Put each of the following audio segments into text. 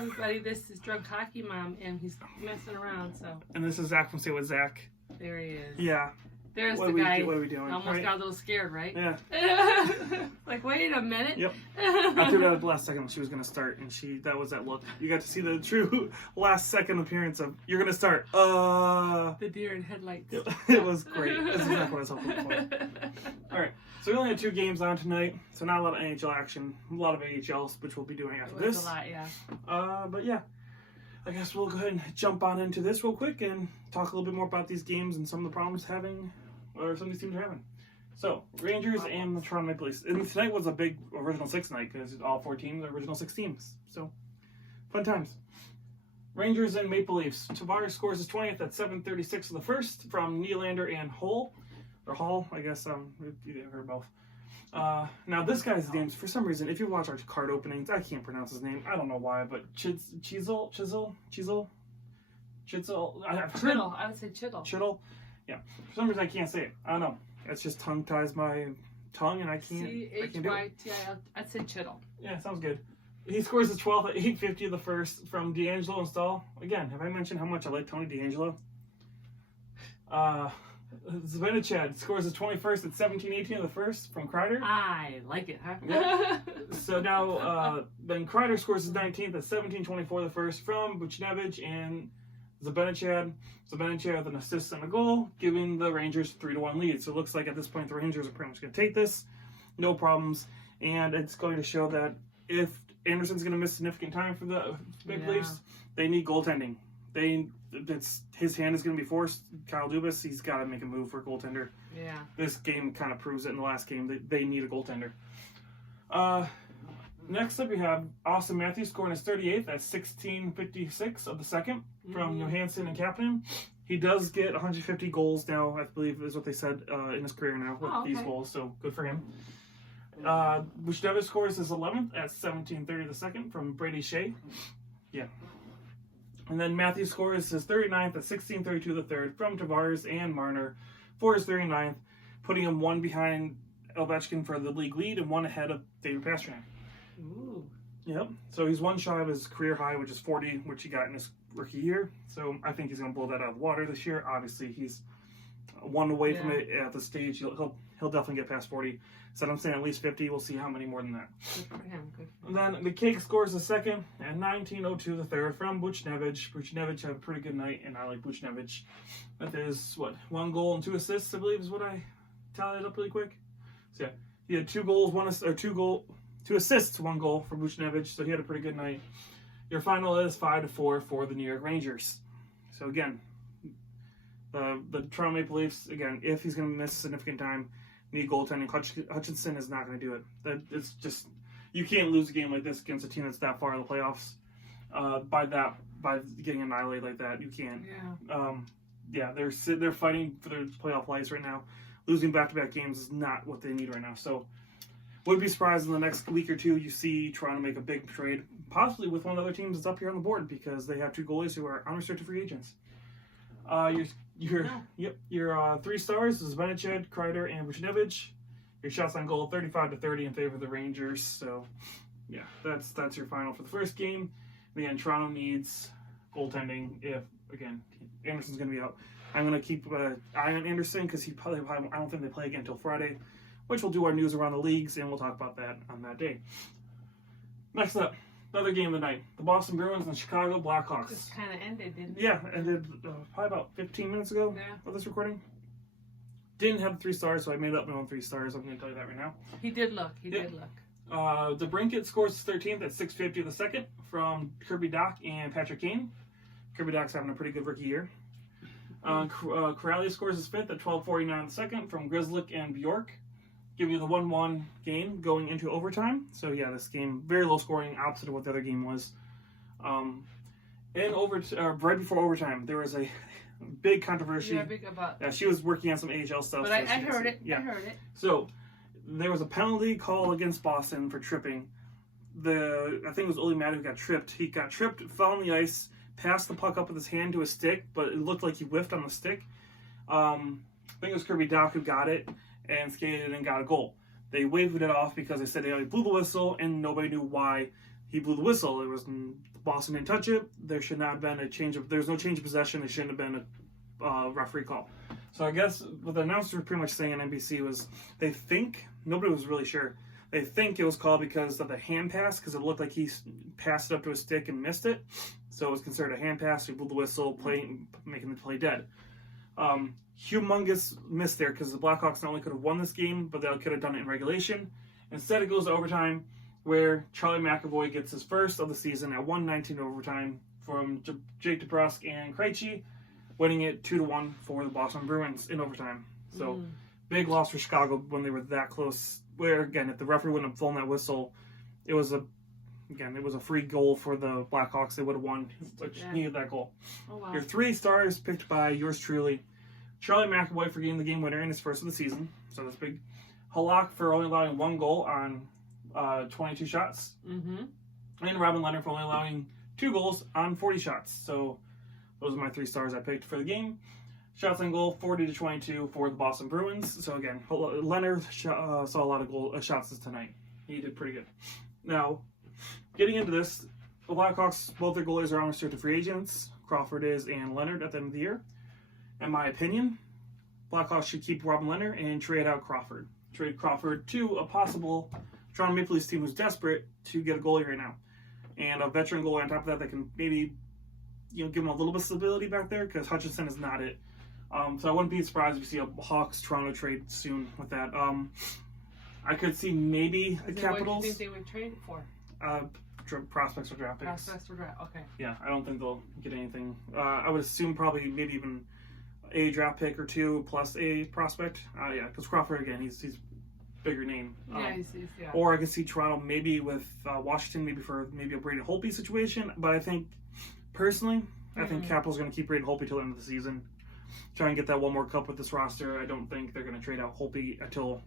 everybody, this is Drunk Hockey Mom, and he's messing around, so. And this is Zach from Stay With Zach. There he is. Yeah. There's the guy. What are we doing? Almost got a little scared, right? Yeah. Like, wait a minute. Yep. I threw it out at the last second when she was going to start, and that was that look. You got to see the true last second appearance of, you're going to start. The deer in headlights. It was great. That's exactly what I was hoping for. All right. So we only had 2 games on tonight, so not a lot of NHL action. A lot of AHL, which we'll be doing after this. A lot, yeah. But yeah. I guess we'll go ahead and jump on into this real quick and talk a little bit more about these games and some of the problems some of these teams are having. So, Rangers and the Toronto Maple Leafs. And tonight was a big original 6 night because all 4 teams are original 6 teams. So, fun times. Rangers and Maple Leafs. Tavares scores his 20th at 7:36 of the first from Nylander and Hall, I guess. You heard both. Now this guy's names, for some reason, if you watch our card openings, I can't pronounce his name. I don't know why, but Chittle. I would say Chittle. Chittle. Yeah. For some reason I can't say it. I don't know. It's just tongue ties my tongue, and I can't do it. Chyttle. I'd say Chittle. Yeah, sounds good. He scores his 12th at 8:50 of the first from D'Angelo and Stahl. Again, have I mentioned how much I like Tony D'Angelo? Zibanejad scores his 21st at 17:18 of the first from Kreider. I like it, huh? Yeah. So now, then Kreider scores his 19th at 17:24 of the first from Buchnevich and Zibanejad. Zibanejad with an assist and a goal, giving the Rangers 3-1 lead. So it looks like at this point the Rangers are pretty much going to take this, no problems, and it's going to show that if Anderson's going to miss significant time for the Maple Leafs, they need goaltending. His hand is going to be forced. Kyle Dubas, he's got to make a move for a goaltender. Yeah. This game kind of proves it in the last game. They need a goaltender. Next up, we have Austin Matthews scoring his 38th at 16:56 of the second from Johansson and Kapanen. He does get 150 goals now, I believe is what they said in his career now with these goals, so good for him. Buchnevich scores his 11th at 17:30 of the second from Brady Shea. Yeah. And then Matthews scores his 39th at 16:32 of the third from Tavares and Marner for his 39th, putting him 1 behind Ovechkin for the league lead and 1 ahead of David Pastrnak. Ooh. Yep. So he's 1 shy of his career high, which is 40, which he got in his rookie year. So I think he's going to blow that out of the water this year. Obviously, he's 1 away from it at the stage. He'll definitely get past 40. So I'm saying at least 50. We'll see how many more than that. Good for him. And then the Cake scores the second at 19:02 the third from Buchnevich. Buchnevich had a pretty good night, and I like Buchnevich. That is, 1 goal and 2 assists, I believe, is what I tallied up really quick. So yeah, he had 2 assists, 1 goal for Buchnevich, so he had a pretty good night. Your final is 5-4 for the New York Rangers. So again, the Toronto Maple Leafs, again, if he's going to miss significant time, need goaltending. Hutchinson is not going to do it. It's just, you can't lose a game like this against a team that's that far in the playoffs. By getting annihilated like that, you can't. Yeah. They're fighting for their playoff lives right now. Losing back-to-back games is not what they need right now. So, would be surprised in the next week or 2 you see Toronto make a big trade, possibly with one of the other teams that's up here on the board because they have 2 goalies who are unrestricted free agents. Your 3 stars is Zibanejad, Kreider, and Buchnevich. Your shots on goal 35-30 in favor of the Rangers. So, yeah, that's your final for the first game. Again, Toronto needs goaltending. If again Anderson's going to be out, I'm going to keep an eye on Anderson because I don't think they play again until Friday, which we'll do our news around the leagues and we'll talk about that on that day. Next up, another game of the night: the Boston Bruins and the Chicago Blackhawks. Just kind of ended, didn't it? Yeah, ended probably about 15 minutes ago of this recording. Didn't have the 3 stars, so I made up my own 3 stars. I'm going to tell you that right now. He did look. He did look. DeBrincat scores his 13th at 6:50 of the second from Kirby Dach and Patrick Kane. Kirby Dach's having a pretty good rookie year. Corrali scores his 5th at 12:49 of the second from Grzelcyk and Bjork, giving you the 1-1 game going into overtime. So yeah, this game very low scoring, opposite of what the other game was. Right before overtime, there was a big controversy. Yeah, big about. Yeah, she was working on some AHL stuff. But so I heard it. Yeah. I heard it. So there was a penalty call against Boston for tripping. I think it was Oli Matt who got tripped. He got tripped, fell on the ice, passed the puck up with his hand to his stick, but it looked like he whiffed on the stick. I think it was Kirby Dach who got it and skated and got a goal. They waved it off because they said they already blew the whistle and nobody knew why he blew the whistle. It was Boston didn't touch it. There should not have been a change of. There's no change of possession. There shouldn't have been a referee call. So I guess what the announcer was pretty much saying on NBC was they think, nobody was really sure, they think it was called because of the hand pass, because it looked like he passed it up to his stick and missed it. So it was considered a hand pass. He blew the whistle, making the play dead. Humongous miss there, because the Blackhawks not only could have won this game, but they could have done it in regulation. Instead, it goes to overtime, where Charlie McAvoy gets his first of the season at 1:19 overtime from Jake DeBrusk and Krejci, winning it 2-1 for the Boston Bruins in overtime. So, big loss for Chicago when they were that close. Where, again, if the referee wouldn't have blown that whistle, it was a free goal for the Blackhawks. They would have won, which needed that goal. Oh, wow. Your 3 stars picked by yours truly. Charlie McAvoy for getting the game winner in his first of the season. So that's big. Halak for only allowing 1 goal on 22 shots. Mm-hmm. And Robin Leonard for only allowing 2 goals on 40 shots. So those are my 3 stars I picked for the game. Shots on goal, 40-22 for the Boston Bruins. So again, Leonard saw a lot of shots tonight. He did pretty good. Now, getting into this, the Blackhawks, both their goalies are unrestricted free agents. Crawford is and Leonard at the end of the year. In my opinion, Blackhawks should keep Robin Leonard and trade out Crawford. Trade Crawford to a possible Toronto Maple Leafs team who's desperate to get a goalie right now. And a veteran goalie on top of that can maybe give him a little bit of stability back there, because Hutchinson is not it. So I wouldn't be surprised if you see a Hawks-Toronto trade soon with that. I could see maybe the Capitals. What do you think they would trade for? Prospects or draft picks. Prospects for draft, okay. Yeah, I don't think they'll get anything. I would assume probably maybe even a draft pick or 2 plus a prospect. Yeah, because Crawford, again, he's bigger name. Yeah. Or I could see Toronto maybe with Washington, maybe for a Braden Holtby situation. But I think, personally, I think Capitals going to keep Braden Holtby till the end of the season. Try and get that one more cup with this roster. I don't think they're going to trade out Holtby until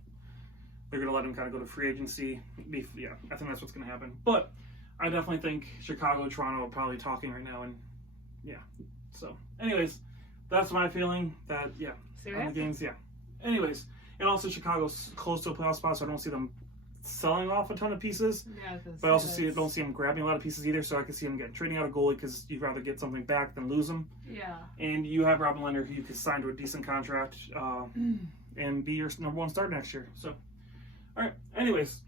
they're going to let him kind of go to free agency. Yeah, I think that's what's going to happen. But I definitely think Chicago and Toronto are probably talking right now. And yeah, so anyways, that's my feeling. That, yeah, on the games, yeah. Anyways, and also Chicago's close to a playoff spot, so I don't see them selling off a ton of pieces. Yeah, but I also don't see them grabbing a lot of pieces either, so I can see them trading out a goalie because you'd rather get something back than lose them. Yeah. And you have Robin Leonard, who you could sign to a decent contract and be your number 1 starter next year. So, all right. Anyways,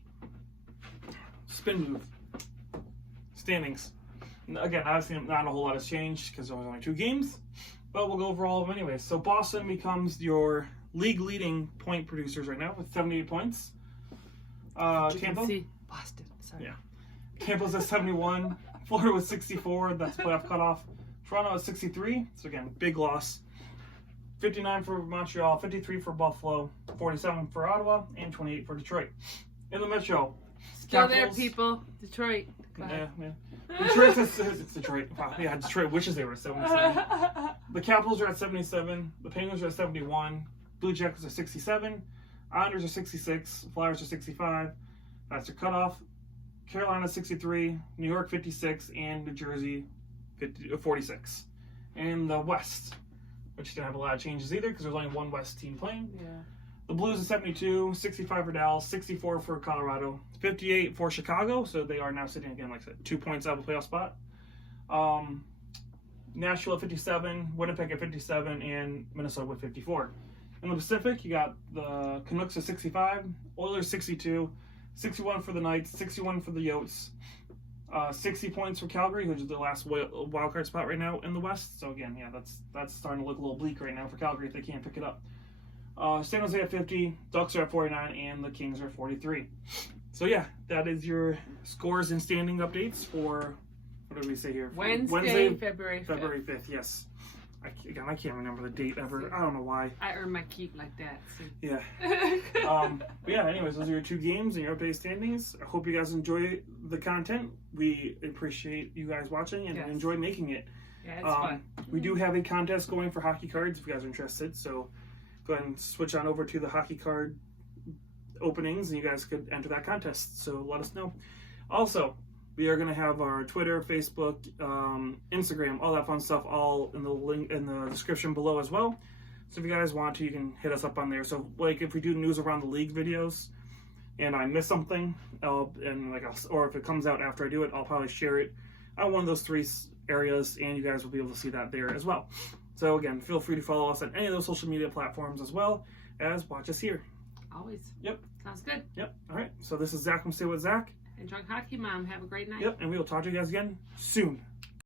spin move. Standings. Again, obviously not a whole lot has changed because there was only 2 games, but we'll go over all of them anyways. So Boston becomes your league-leading point producers right now with 78 points. Tampa. Boston. Sorry. Yeah. Tampa's at 71. Florida was 64. That's playoff cutoff. Toronto at 63. So again, big loss. 59 for Montreal, 53 for Buffalo, 47 for Ottawa, and 28 for Detroit. In the Metro. Still there, people. Detroit. Yeah. Detroit, it's Detroit. Yeah, Detroit wishes they were 77. The Capitals are at 77. The Penguins are at 71. Blue Jackets are 67. Islanders are 66. Flyers are 65. That's their cutoff. Carolina 63. New York 56. And New Jersey 46. And the West, which didn't have a lot of changes either because there's only one West team playing. Yeah. The Blues are 72, 65 for Dallas, 64 for Colorado, 58 for Chicago, so they are now sitting again, like I said, 2 points out of a playoff spot. Nashville at 57, Winnipeg at 57, and Minnesota with 54. In the Pacific, you got the Canucks at 65, Oilers 62, 61 for the Knights, 61 for the Yotes, 60 points for Calgary, which is the last wild card spot right now in the West. So again, yeah, that's starting to look a little bleak right now for Calgary if they can't pick it up. San Jose at 50, Ducks are at 49, and the Kings are at 43. So yeah, that is your scores and standing updates for, what did we say here? Wednesday, February 5th. February 5th, yes. I can't remember the date ever. I don't know why. I earn my keep like that. So. Yeah. But yeah, anyways, those are your 2 games and your updated standings. I hope you guys enjoy the content. We appreciate you guys watching and enjoy making it. Yeah, it's fun. We do have a contest going for hockey cards if you guys are interested, so go ahead and switch on over to the hockey card openings and you guys could enter that contest. So let us know. Also, we are going to have our Twitter, Facebook, Instagram, all that fun stuff, all in the link in the description below as well. So if you guys want to, you can hit us up on there. So like if we do news around the league videos, and I miss something, or if it comes out after I do it, I'll probably share it on one of those 3 areas, and you guys will be able to see that there as well. So again, feel free to follow us on any of those social media platforms as well as watch us here. Always. Yep. Sounds good. Yep. All right. So this is Zach from Stay With Zach. And Drunk Hockey Mom. Have a great night. Yep. And we will talk to you guys again soon.